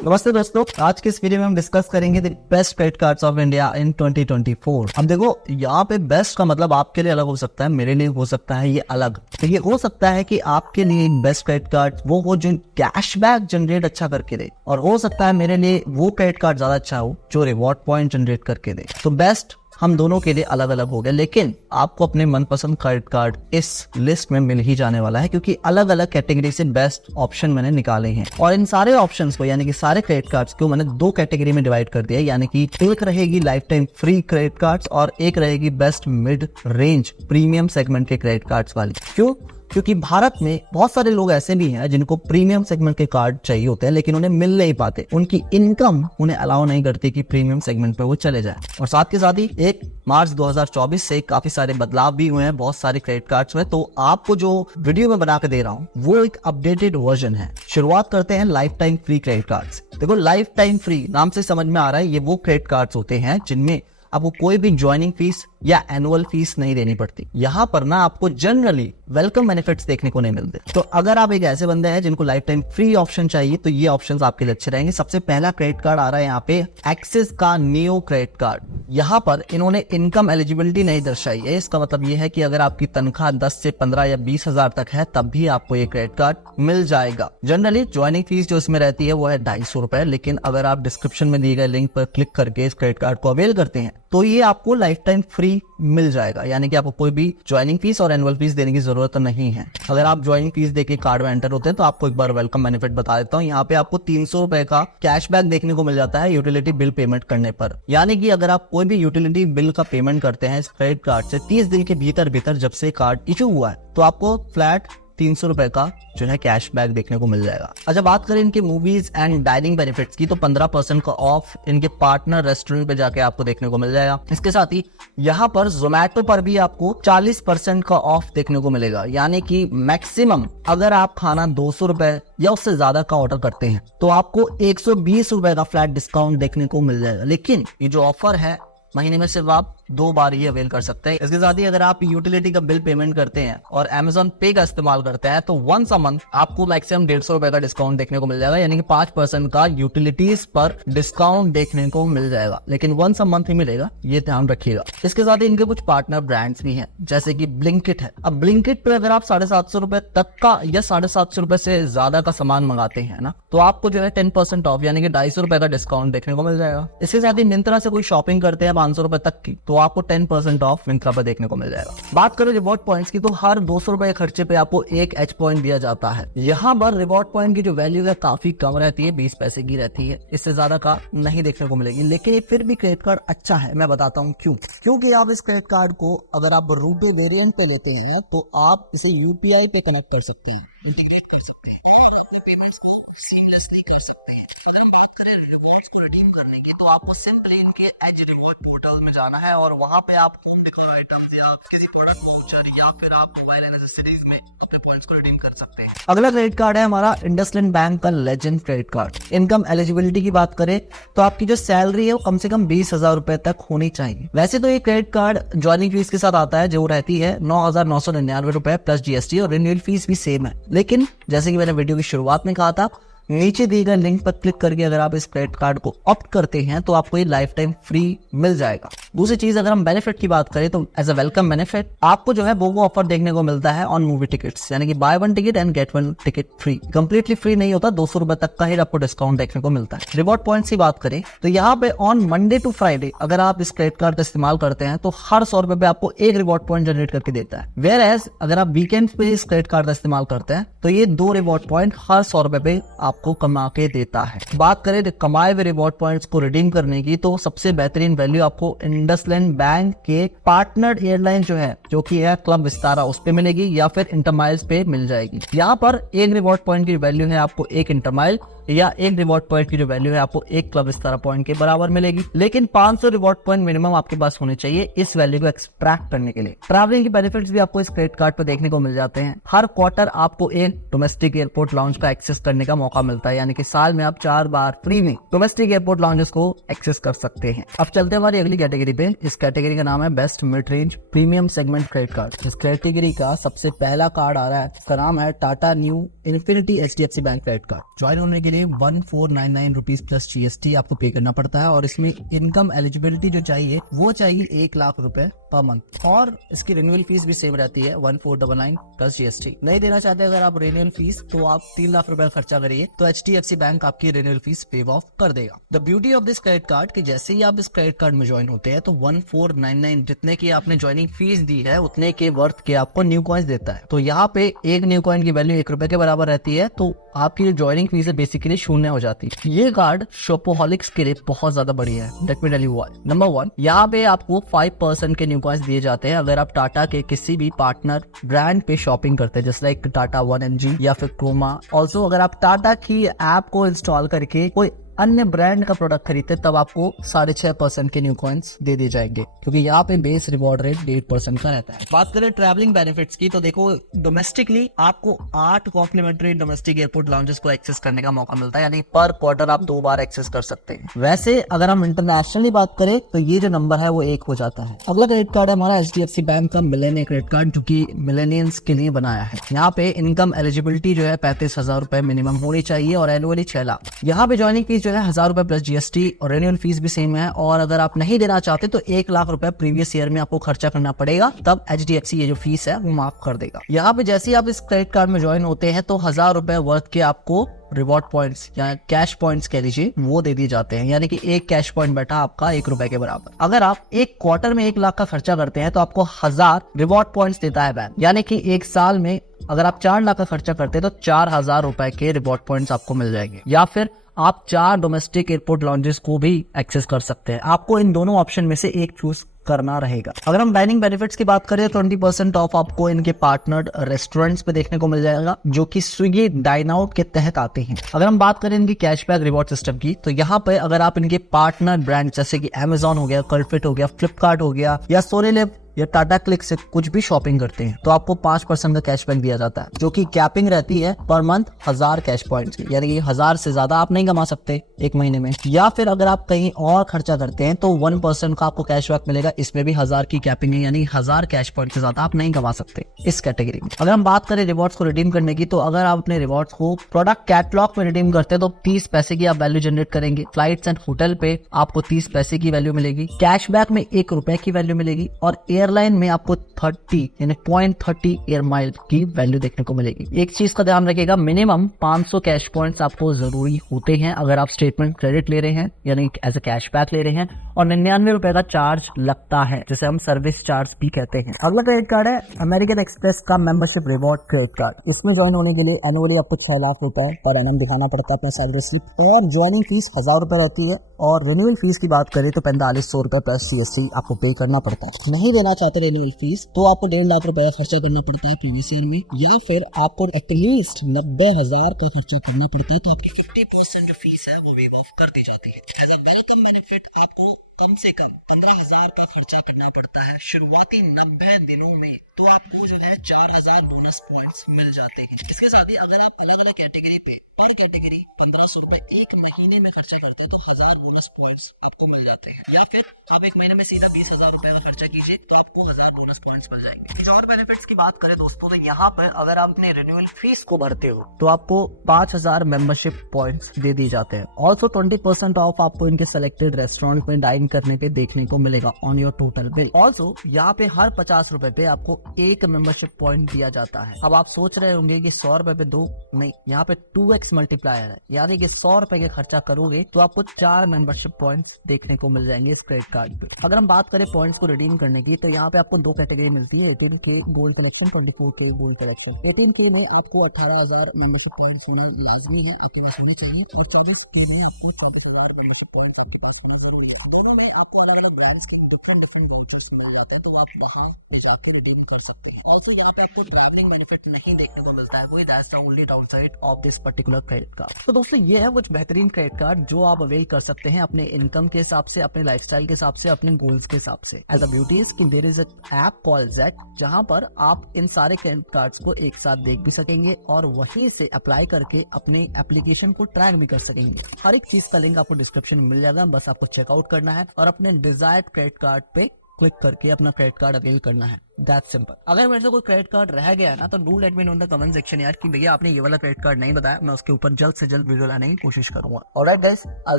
नमस्ते दोस्तों, आज के इस वीडियो में हम डिस्कस करेंगे the best credit cards of India in 2024। अब देखो, यहाँ पे बेस्ट का मतलब आपके लिए अलग हो सकता है, मेरे लिए हो सकता है ये अलग। तो ये हो सकता है कि आपके लिए एक बेस्ट क्रेडिट कार्ड वो हो जो कैशबैक जनरेट अच्छा करके दे, और हो सकता है मेरे लिए वो क्रेडिट कार्ड ज्यादा अच्छा हो जो रिवॉर्ड पॉइंट जनरेट करके दे। तो बेस्ट हम दोनों के लिए अलग अलग हो गए, लेकिन आपको अपने मनपसंद क्रेडिट कार्ड इस लिस्ट में मिल ही जाने वाला है, क्योंकि अलग अलग कैटेगरी से बेस्ट ऑप्शन मैंने निकाले हैं। और इन सारे ऑप्शंस को, यानी कि सारे क्रेडिट कार्ड्स को मैंने दो कैटेगरी में डिवाइड कर दिया है, यानी कि एक रहेगी life time free credit cards और एक रहेगी best mid range premium segment के क्रेडिट कार्ड्स वाली। क्यों? क्योंकि भारत में बहुत सारे लोग ऐसे भी हैं जिनको प्रीमियम सेगमेंट के कार्ड चाहिए होते हैं, लेकिन उन्हें मिल नहीं पाते। उनकी इनकम उन्हें अलाउ नहीं करती कि प्रीमियम सेगमेंट पे वो चले जाए। और साथ के साथ ही 1 मार्च 2024 से काफी सारे बदलाव भी हुए हैं बहुत सारे क्रेडिट कार्ड्स में। तो आपको जो वीडियो में बना के दे रहा हूँ वो एक अपडेटेड वर्जन है। शुरुआत करते हैं life time free credit cards. देखो, लाइफ टाइम फ्री नाम से समझ में आ रहा है ये वो क्रेडिट कार्ड्स होते हैं जिनमें आपको कोई भी ज्वाइनिंग फीस या एनुअल फीस नहीं देनी पड़ती। यहाँ पर ना आपको जनरली वेलकम बेनिफिट्स देखने को नहीं मिलते। तो अगर आप एक ऐसे बंदे हैं जिनको लाइफ टाइम फ्री ऑप्शन चाहिए तो ये ऑप्शंस आपके लिए अच्छे रहेंगे। सबसे पहला क्रेडिट कार्ड आ रहा है यहाँ पे एक्सिस का नियो क्रेडिट कार्ड। यहाँ पर इन्होंने इनकम एलिजिबिलिटी नहीं दर्शाई है। इसका मतलब ये है कि अगर आपकी तनख्वाह 10 से 15 या 20 हजार तक है तब भी आपको ये क्रेडिट कार्ड मिल जाएगा। जनरली ज्वाइनिंग फीस जो इसमें रहती है वो है 250 रुपए, लेकिन अगर आप डिस्क्रिप्शन में दिए गए लिंक पर क्लिक करके इस क्रेडिट कार्ड को अवेल करते हैं तो ये आपको लाइफ टाइम फ्री मिल जाएगा, यानी कि आपको कोई भी ज्वाइनिंग फीस और एनुअल फीस देने की जरूरत नहीं है। अगर आप ज्वाइनिंग फीस देके कार्ड में एंटर होते हैं तो आपको एक बार वेलकम बेनिफिट बता देता हूँ। यहाँ पे आपको 300 रुपए का कैशबैक देखने को मिल जाता है यूटिलिटी बिल पेमेंट करने पर। यानी कि अगर आप कोई भी यूटिलिटी बिल का पेमेंट करते हैं इस क्रेडिट कार्ड से 30 दिन के भीतर जब से कार्ड इशू हुआ है तो आपको फ्लैट 300 रुपए का जो है कैशबैक देखने को मिल जाएगा। अच्छा, बात करें इनके मूवीज एंड डाइनिंग बेनिफिट्स की तो 15% का ऑफ इनके पार्टनर रेस्टोरेंट पे जाके आपको देखने को मिल जाएगा। इसके साथ ही यहाँ पर जोमैटो पर भी आपको 40% का ऑफ देखने को मिलेगा, यानी कि मैक्सिमम अगर आप खाना 200 रुपए या उससे ज्यादा का ऑर्डर करते हैं तो आपको 120 रुपए का फ्लैट डिस्काउंट देखने को मिल जाएगा। लेकिन ये जो ऑफर है महीने में सिर्फ आप 2 बार ही अवेल कर सकते हैं। इसके साथ ही अगर आप यूटिलिटी का बिल पेमेंट करते हैं और Amazon पे का इस्तेमाल करते हैं तो वंस अ मंथ आपको मैक्सिमम 150 रुपए का डिस्काउंट देखने को मिल जाएगा, यानी कि 5% का यूटिलिटीज पर डिस्काउंट देखने को मिल जाएगा, लेकिन वंस अ मंथ ही मिलेगा, ये ध्यान रखिएगा। इसके साथ ही इनके कुछ पार्टनर ब्रांड्स भी हैं, जैसे कि ब्लिंकिट है। अब ब्लिंकिट पे अगर आप 750 रुपए तक का या 750 रुपए से ज्यादा का सामान मंगाते हैं ना तो आपको जो है 10% ऑफ यानी कि 250 रुपए का डिस्काउंट देखने को मिल जाएगा। इसके साथ ही मिंत्रा से कोई शॉपिंग करते हैं 500 रुपए तक की तो आपको 10% ऑफ मिंत्रा पर देखने को मिल जाएगा। बात करें रिवॉर्ड पॉइंट्स की तो हर 200 रुपए खर्चे पे आपको 1 H पॉइंट दिया जाता है। यहाँ पर रिवॉर्ड पॉइंट की जो वैल्यू है काफी कम रहती है, 20 पैसे की रहती है, इससे ज्यादा का नहीं देखने को मिलेगी। लेकिन ये फिर भी क्रेडिट कार्ड अच्छा है, मैं बताता हूँ क्यों। क्योंकि आप इस क्रेडिट कार्ड को अगर आप रुपे वेरिएंट पे लेते हैं तो आप इसे UPI पे कनेक्ट कर सकते हैं, इंटीग्रेट कर सकते हैं और अपने पेमेंट्स को सीमलेसली कर सकते हैं। अगर हम बात करें रिवॉर्ड्स को रिडीम करने की तो आपको सिंपली इनके एज रिवॉर्ड पोर्टल में जाना है और वहां पे आप होम डेकोर आइटम्स या किसी प्रोडक्ट वाउचर या फिर आप मोबाइल एसेसरीज में अपने पॉइंट्स को रिडीम कर सकते हैं। अगला क्रेडिट कार्ड है हमारा इंडसलैंड बैंक का legend credit card. Income eligibility की बात करें तो आपकी जो सैलरी है वो कम से कम 20,000 रुपए तक होनी चाहिए। वैसे तो ये क्रेडिट कार्ड ज्वाइनिंग फीस के साथ आता है जो रहती है 9,999 रुपए प्लस GST और रिन्यूअल फीस भी सेम है। लेकिन जैसे कि मैंने वीडियो की शुरुआत में कहा था, नीचे दिए गए लिंक पर क्लिक करके अगर आप इस क्रेडिट कार्ड को ऑप्ट करते हैं तो आपको ये लाइफ टाइम फ्री मिल जाएगा। दूसरी चीज, अगर हम बेनिफिट की बात करें तो एज अ वेलकम बेनिफिट आपको जो है वो ऑफर देखने को मिलता है ऑन मूवी टिकट्स, यानी कि buy 1 ticket and get 1 ticket free. Completely free नहीं होता, 200 रुपए तक का ही आपको डिस्काउंट देखने को मिलता है। रिवॉर्ड पॉइंट्स की बात करें तो यहाँ पे ऑन मंडे टू फ्राइडे अगर आप इस क्रेडिट कार्ड का इस्तेमाल करते हैं तो हर 100 रुपए पे आपको 1 रिवॉर्ड पॉइंट जनरेट करके देता है। वेयर एज अगर आप वीकेंड पे इस क्रेडिट कार्ड का इस्तेमाल करते हैं तो ये 2 रिवॉर्ड पॉइंट हर 100 रुपए पे आपको कमा के देता है। बात करें कमाए हुए रिवॉर्ड पॉइंट्स को रिडीम करने की तो सबसे बेहतरीन वैल्यू आपको इंडसलैंड बैंक के पार्टनर्ड एयरलाइन जो कि है क्लब विस्तारा, उस पे मिलेगी या फिर इंटरमाइल्स पे मिल जाएगी। यहाँ पर 1 रिवॉर्ड पॉइंट की वैल्यू है आपको 1 इंटरमाइल या 1 रिवॉर्ड पॉइंट की जो वैल्यू है आपको 1 क्लब विस्तारा पॉइंट के बराबर मिलेगी। लेकिन 500 रिवॉर्ड पॉइंट मिनिमम आपके पास होने चाहिए इस वैल्यू को एक्सट्रैक्ट करने के लिए। ट्रैवलिंग के बेनिफिट्स भी आपको इस क्रेडिट कार्ड पर देखने को मिल जाते हैं। हर क्वार्टर आपको एक डोमेस्टिक एयरपोर्ट लाउंज का एक्सेस करने का मौका मिलता है, यानी कि साल में आप 4 बार फ्री में डोमेस्टिक एयरपोर्ट लाउंजेस को एक्सेस कर सकते हैं। अब चलते हैं हमारी अगली कैटेगरी पे। इस कैटेगरी का नाम है best mid range premium segment credit card. इस कैटेगरी का सबसे पहला कार्ड आ रहा है, इसका नाम है Tata new infinity HDFC bank credit card. Join होने के लिए पे 1499 रुपीज प्लस GST आपको पे करना पड़ता है और इसमें इनकम एलिजिबिलिटी जो चाहिए वो चाहिए 1 लाख रुपए पर मंथ और इसकी रिन्यूअल फीस भी सेम रहती है 1499 प्लस GST। नहीं देना चाहते अगर आप रिन्यूअल फीस तो आप 3 लाख रुपए खर्चा करिए तो HDFC बैंक आपकी रिन्यूअल फीस वेव ऑफ कर देगा। The beauty of this credit card कि जैसे ही आप इस क्रेडिट कार्ड में ज्वाइन होते हैं तो 1499 जितने की आपने ज्वाइनिंग फीस दी है उतने के वर्थ के आपको न्यू कॉइन्स देता है। तो यहाँ पे एक न्यू कॉइन की वैल्यू 1 रुपए के बराबर रहती है तो आपकी जो ज्वाइनिंग फीस है बेसिकली शून्य हो जाती है। ये कार्ड शॉपोहॉलिक्स के लिए बहुत ज्यादा बढ़िया है। Let me tell you why. Number 1, यहाँ पे आपको 5% के न्यू कॉइन्स दिए जाते हैं अगर आप टाटा के किसी भी पार्टनर ब्रांड पे शॉपिंग करते हैं, जैसे लाइक टाटा 1mg या फिर क्रोमा। ऑल्सो अगर आप टाटा की ऐप को इंस्टॉल करके कोई अन्य ब्रांड का प्रोडक्ट खरीदते तब आपको 6.5% के न्यू कॉइन्स दे दिए जाएंगे क्योंकि यहाँ पे बेस रिवॉर्ड रेट 8% का रहता है। बात करें ट्रैवलिंग बेनिफिट्स की तो देखो डोमेस्टिकली आपको 8 कॉम्प्लीमेंट्री डोमेस्टिक एयरपोर्ट लाउंजेस को एक्सेस करने का मौका मिलता है, यानी पर क्वार्टर आप 2 बार एक्सेस कर सकते हैं। वैसे अगर हम इंटरनेशनली बात करें तो ये जो नंबर है वो 1 हो जाता है। अगला क्रेडिट कार्ड है हमारा HDFC बैंक का मिलेनियर क्रेडिट कार्ड जो की मिलेनियंस के लिए बनाया है। यहाँ पे इनकम एलिजिबिलिटी जो है 35,000 रुपए मिनिमम होनी चाहिए और एनुअली 6 लाख। यहाँ पे ज्वाइनिंग फीस जो है 1000 रुपए प्लस GST और रिन्यूअल फीस भी सेम है और अगर आप नहीं देना चाहते तो 1 लाख रुपए प्रीवियस ईयर में आपको खर्चा करना पड़ेगा, तब HDFC ये जो फीस है वो माफ कर देगा। यहाँ पे जैसे ही आप इस क्रेडिट कार्ड में ज्वाइन होते हैं तो 1000 रुपए वर्थ के आपको रिवॉर्ड पॉइंट्स या कैश पॉइंट्स कह लीजिए वो दे दिए जाते हैं, यानी कि एक कैश पॉइंट बैठा आपका 1 रुपए के बराबर। अगर आप एक क्वार्टर में 1 लाख का खर्चा करते हैं तो आपको 1000 रिवॉर्ड पॉइंट्स देता है बैंक, यानी कि एक साल में अगर आप 4 लाख का खर्चा करते हैं तो 4000 रुपए के रिवॉर्ड पॉइंट्स आपको मिल जाएंगे। या फिर आप 4 डोमेस्टिक एयरपोर्ट लॉन्जेस को भी एक्सेस कर सकते हैं। आपको इन दोनों ऑप्शन में से एक चूज करना रहेगा। अगर हम डाइनिंग बेनिफिट्स की बात करें तो 20% ऑफ आपको इनके पार्टनर्ड रेस्टोरेंट्स पे देखने को मिल जाएगा जो कि स्विगी डाइन आउट के तहत आते हैं। अगर हम बात करें इनकी कैशबैक रिवॉर्ड सिस्टम की तो यहाँ पे अगर आप इनके पार्टनर ब्रांड जैसे कि Amazon हो गया, कलफिट हो गया, फ्लिपकार्ट हो गया या सोरेलिव या टाटा क्लिक से कुछ भी शॉपिंग करते हैं तो आपको 5% का कैशबैक दिया जाता है जो कि कैपिंग रहती है पर मंथ 1000 कैश पॉइंट्स की, यानी कि 1000 से ज्यादा आप नहीं कमा सकते एक महीने में। या फिर अगर आप कहीं और खर्चा करते हैं तो 1% का आपको कैशबैक मिलेगा, इसमें भी 1000 की कैपिंग है, यानी 1000 कैश पॉइंट से ज्यादा आप नहीं कमा सकते इस कैटेगरी में। अगर हम बात करें रिवॉर्ड्स को रिडीम करने की तो अगर आप अपने रिवॉर्ड्स को प्रोडक्ट कैटलॉग में रिडीम करते हैं तो 30 पैसे की आप वैल्यू जनरेट करेंगे। फ्लाइट्स एंड होटल पे आपको 30 पैसे की वैल्यू मिलेगी, कैशबैक में 1 रुपए की वैल्यू मिलेगी और एयरलाइन में आपको 30 यानी 0.30 एयर माइल की वैल्यू देखने को मिलेगी। एक चीज का ध्यान रखिएगा, मिनिमम 500 कैश पॉइंट्स आपको जरूरी होते हैं अगर आप स्टेटमेंट क्रेडिट ले रहे हैं यानी एज ए कैशबैक ले रहे हैं, और 99 रुपए का चार्ज लगता है जिसे हम सर्विस चार्ज भी कहते हैं। अगला क्रेडिट कार्ड है अमेरिकन एक्सप्रेस का मेंबरशिप रिवॉर्ड क्रेडिट कार्ड। इसमें ज्वाइन होने के लिए एनुअली आपको 6 लाख रुपए पर एनम दिखाना पड़ता है अपना सैलरी स्लिप और ज्वाइनिंग फीस 1000 रुपए रहती है और रिन्यूअल फीस की बात करें तो 4500 रुपए प्लस GST आपको पे करना पड़ता है। नहीं देना चाहते रिन्यूअल फीस तो आपको 1.5 लाख रुपए का खर्चा करना पड़ता है प्रीवियस ईयर में, या फिर आपको एटलीस्ट 90,000 का खर्चा करना पड़ता है तो आपकी 50% जो फीस है वो वेव ऑफ कर दी जाती है। एज अ वेलकम बेनिफिट आपको कम से कम 15,000 का खर्चा करना पड़ता है शुरुआती 90 दिनों में, तो आपको जो है 4000 बोनस पॉइंट्स मिल जाते हैं। इसके साथ ही अगर आप अलग अलग कैटेगरी पे पर कैटेगरी 1500 रुपए एक महीने में खर्चा करते हैं तो 1000 बोनस पॉइंट्स आपको मिल जाते हैं, या फिर आप एक महीने में सीधा 20,000 रुपए का खर्चा कीजिए तो आपको 1000 बोनस पॉइंट्स मिल जाएंगे। कुछ और बेनिफिट्स की बात करें दोस्तों तो यहाँ पर अगर आप अपने रिन्यूअल फीस को भरते हो तो आपको 5000 मेंबरशिप पॉइंट्स दे दिए जाते हैं। ऑल्सो 20% ऑफ आपको इनके सिलेक्टेड रेस्टोरेंट में डाइन करने पे देखने को मिलेगा on your total bill. Also यहाँ पे हर 50 रुपए पे आपको एक मेंबरशिप पॉइंट दिया जाता है। अब आप सोच रहे होंगे कि 100 रुपए पे 2 नहीं, यहाँ पे 2x मल्टीप्लायर है, यानी कि 100 रुपए के खर्चा करोगे तो आपको 4 मेंबरशिप पॉइंट्स देखने को मिल जाएंगे इस क्रेडिट कार्ड पे। अगर हम बात करें पॉइंट्स को रिडीम करने की तो यहाँ पे आपको 2 कैटेगरी मिलती है, 18K gold collection, 24K gold collection. 18K में आपको 18,000 मेंबरशिप पॉइंट्स होना लाजमी है, आपके पास होने चाहिए, और 24K में आपको 24,000 मेंबरशिप पॉइंट्स आपके पास होना जरूरी है। दोनों में आपको अलग अलग ब्रांड्स के डिफरेंट वाउचर्स मिल जाते हैं तो आप वहां पे जाके रिडीम कर सकते हैं। ऑल्सो यहाँ पे आपको ट्रैवलिंग बेनिफिट नहीं देखने को मिलता है कोई, that's the only downside of this particular credit card. तो दोस्तों ये है कुछ बेहतरीन क्रेडिट कार्ड जो आप अवेल कर सकते हैं अपने इनकम के हिसाब से, अपने लाइफस्टाइल के हिसाब से, अपने गोल्स के हिसाब से। एज द ब्यूटी इज कि there is a app called Jet जहां पर आप इन सारे क्रेडिट कार्ड्स को एक साथ देख भी सकेंगे और वहीं से अप्लाई करके अपने एप्लीकेशन को ट्रैक भी कर सकेंगे। हर एक चीज का लिंक आपको डिस्क्रिप्शन में मिल जाएगा, बस आपको चेकआउट करना है और अपने डिजायर्ड क्रेडिट कार्ड पे क्लिक करके अपना क्रेडिट कार्ड अवेल करना है। That's simple. अगर मेरे से कोई क्रेडिट कार्ड रह गया है ना, तो do let me know in the comment section यार कि भैया आपने ये वाला क्रेडिट कार्ड नहीं बताया, मैं उसके ऊपर जल्द से जल्द वीडियो लाने की कोशिश करूंगा। Alright guys, I will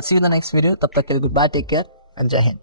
see you in the next video. तब तक के लिए good bye, take care and जय हिंद।